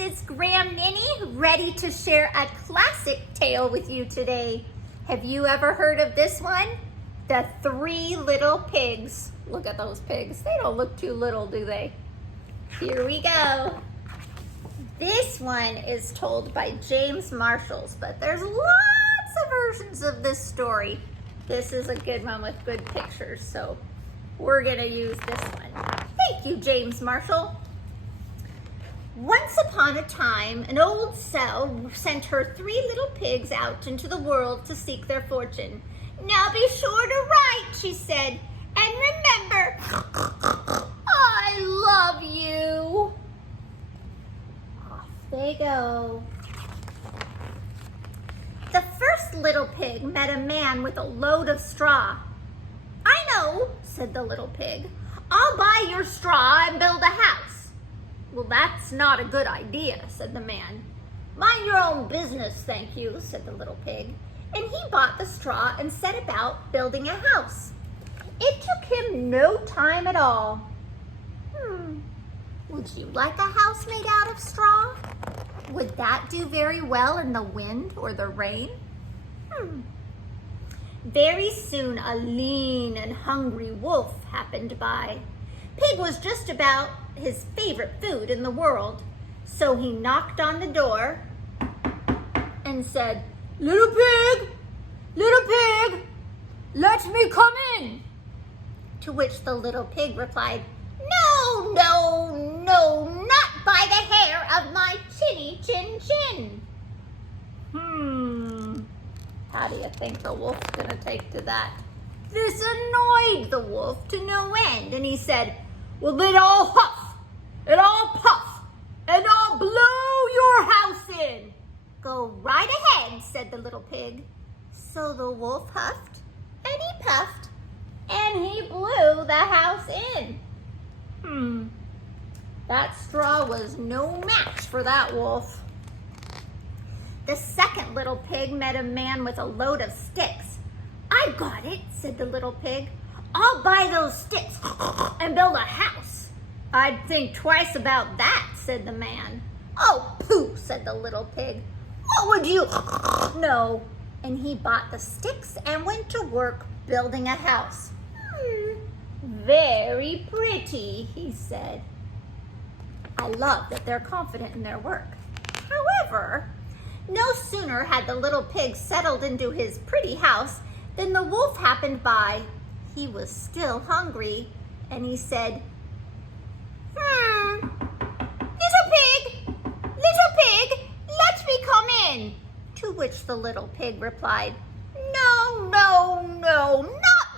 it's Graham Minnie, ready to share a classic tale with you today. Have you ever heard of this one? The Three Little Pigs. Look at those pigs. They don't look too little, do they? Here we go. This one is told by James Marshall, but there's lots of versions of this story. This is a good one with good pictures, so we're gonna use this one. Thank you, James Marshall. Once upon a time, an old sow sent her 3 little pigs out into the world to seek their fortune. Now be sure to write, she said, and remember, I love you. Off they go. The first little pig met a man with a load of straw. I know, said the little pig. I'll buy your straw and build a house. Well, that's not a good idea, said the man. Mind your own business, thank you, said the little pig. And he bought the straw and set about building a house. It took him no time at all. Would you like a house made out of straw? Would that do very well in the wind or the rain? Very soon a lean and hungry wolf happened by. Pig was just about his favorite food in the world. So he knocked on the door and said, little pig, let me come in. To which the little pig replied, no, not by the hair of my chinny chin chin. How do you think the wolf's gonna take to that? This annoyed the wolf to no end, and he said, well, then I'll huff, and I'll puff, and I'll blow your house in. Go right ahead, said the little pig. So the wolf huffed, and he puffed, and he blew the house in. That straw was no match for that wolf. The second little pig met a man with a load of sticks. I got it, said the little pig. I'll buy those sticks and build a house. I'd think twice about that, said the man. Oh, pooh, said the little pig. What would you know? And he bought the sticks and went to work building a house. Very pretty, he said. I love that they're confident in their work. However, no sooner had the little pig settled into his pretty house than the wolf happened by. He was still hungry, and he said, little pig, let me come in. To which the little pig replied, no, not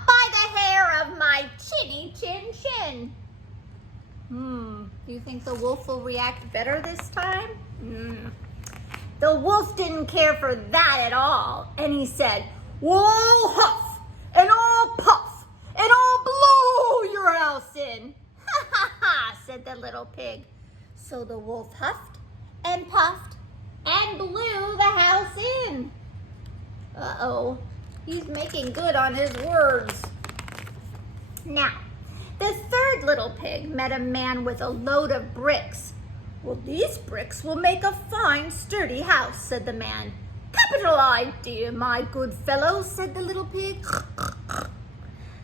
by the hair of my chinny chin chin. Do you think the wolf will react better this time? The wolf didn't care for that at all, and he said, well, I'll huff, and I'll puff, and I'll blow your house in. Ha ha ha, said the little pig. So the wolf huffed and puffed and blew the house in. Uh-oh, he's making good on his words. Now, the third little pig met a man with a load of bricks. Well, these bricks will make a fine, sturdy house, said the man. Capital idea, my good fellow, said the little pig.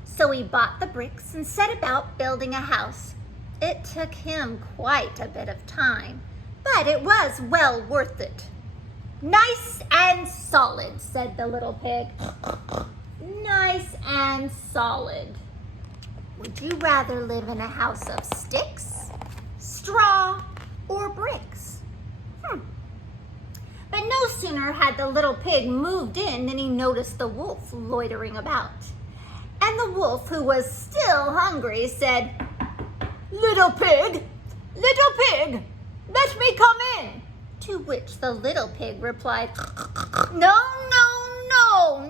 So he bought the bricks and set about building a house. It took him quite a bit of time, but it was well worth it. Nice and solid, said the little pig. Nice and solid. Would you rather live in a house of sticks, straw, or bricks? But no sooner had the little pig moved in than he noticed the wolf loitering about. And the wolf, who was still hungry, said, little pig, let me come in. To which the little pig replied, no,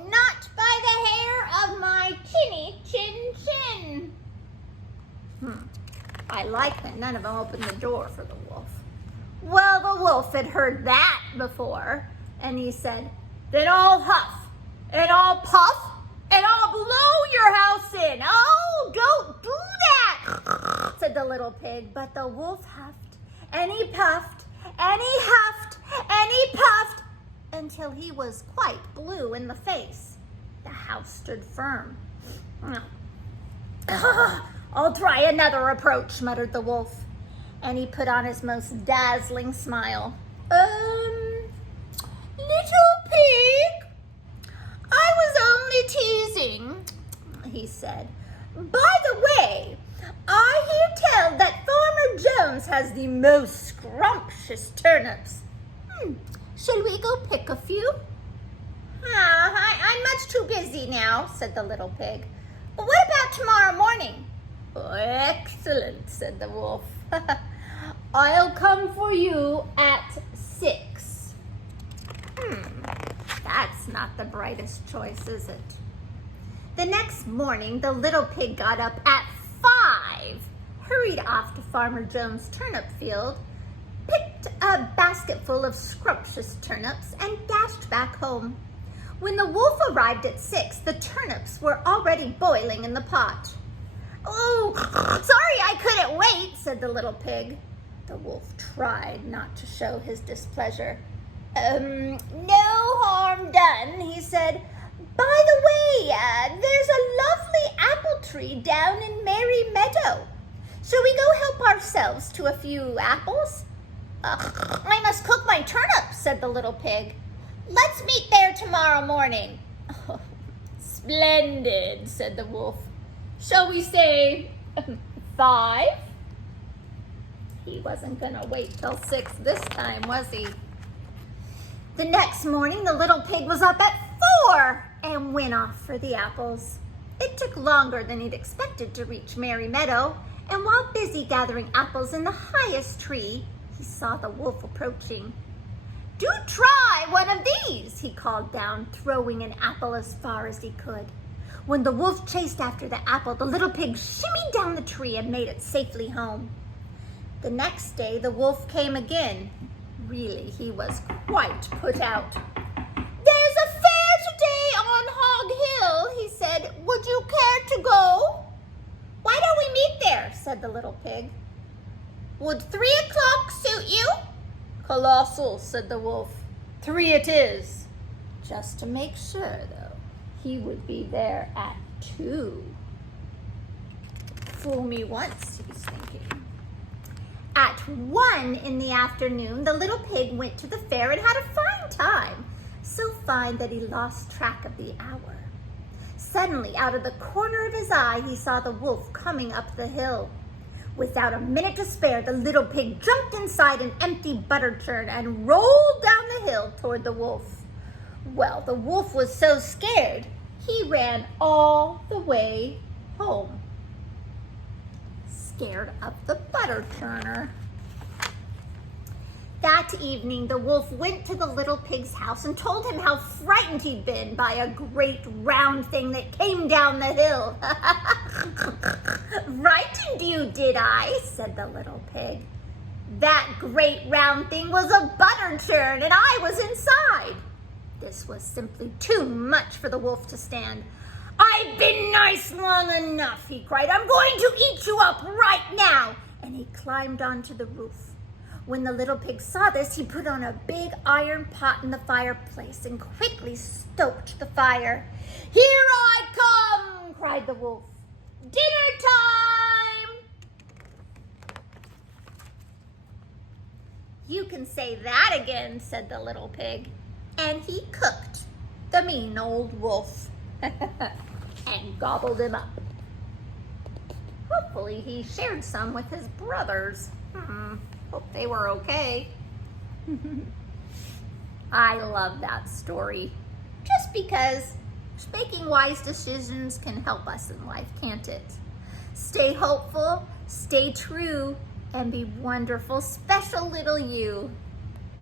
not by the hair of my chinny chin chin. I like that none of them opened the door for the wolf. Well, the wolf had heard that before, and he said, then I'll huff, and I'll puff, and I'll blow your house in. Oh, don't do that, said the little pig. But the wolf huffed, and he puffed, and until he was quite blue in the face. The house stood firm. "I'll try another approach," muttered the wolf, and he put on his most dazzling smile. "Little pig, I was only teasing," he said. "By the way, I hear tell that Farmer Jones has the most scrumptious turnips. Shall we go pick a few?" I'm much too busy now," said the little pig. "But what about tomorrow morning?" "Excellent," said the wolf. "I'll come for you at 6. That's not the brightest choice, is it? The next morning, the little pig got up at 5, hurried off to Farmer Jones' turnip field, picked a basketful of scrumptious turnips, and dashed back home. When the wolf arrived at 6, the turnips were already boiling in the pot. "Oh, sorry I couldn't wait," said the little pig. The wolf tried not to show his displeasure. "No harm done," he said. "By the way, there's a lovely apple tree down in Merry Meadow. Shall we go help ourselves to a few apples?" "I must cook my turnips," said the little pig. "Let's meet there tomorrow morning." "Oh, splendid," said the wolf. "Shall we say 5? He wasn't going to wait till 6 this time, was he? The next morning, the little pig was up at 4 and went off for the apples. It took longer than he'd expected to reach Merry Meadow, and while busy gathering apples in the highest tree, he saw the wolf approaching. "Do try one of these," he called down, throwing an apple as far as he could. When the wolf chased after the apple, the little pig shimmied down the tree and made it safely home. The next day, the wolf came again. Really, he was quite put out. "There's a fair today on Hog Hill," he said. "Would you care to go?" "Why don't we meet there?" said the little pig. "Would 3 o'clock suit you?" "Colossal," said the wolf. 3 it is. Just to make sure, though, he would be there at 2. Fool me once, he's thinking. At 1 in the afternoon, the little pig went to the fair and had a fine time. So fine that he lost track of the hour. Suddenly, out of the corner of his eye, he saw the wolf coming up the hill. Without a minute to spare, the little pig jumped inside an empty butter churn and rolled down the hill toward the wolf. Well, the wolf was so scared, he ran all the way home. Scared of the butter churner. That evening, the wolf went to the little pig's house and told him how frightened he'd been by a great round thing that came down the hill. "Frightened you, did I?" said the little pig. "That great round thing was a butter churn and I was inside." This was simply too much for the wolf to stand. "I've been nice long enough," he cried. "I'm going to eat you up right now." And he climbed onto the roof. When the little pig saw this, he put on a big iron pot in the fireplace and quickly stoked the fire. "Here I come," cried the wolf. "Dinner time!" "You can say that again," said the little pig. And he cooked the mean old wolf and gobbled him up. Hopefully he shared some with his brothers. Hope they were okay. I love that story. Just because making wise decisions can help us in life, can't it? Stay hopeful, stay true, and be wonderful, special little you.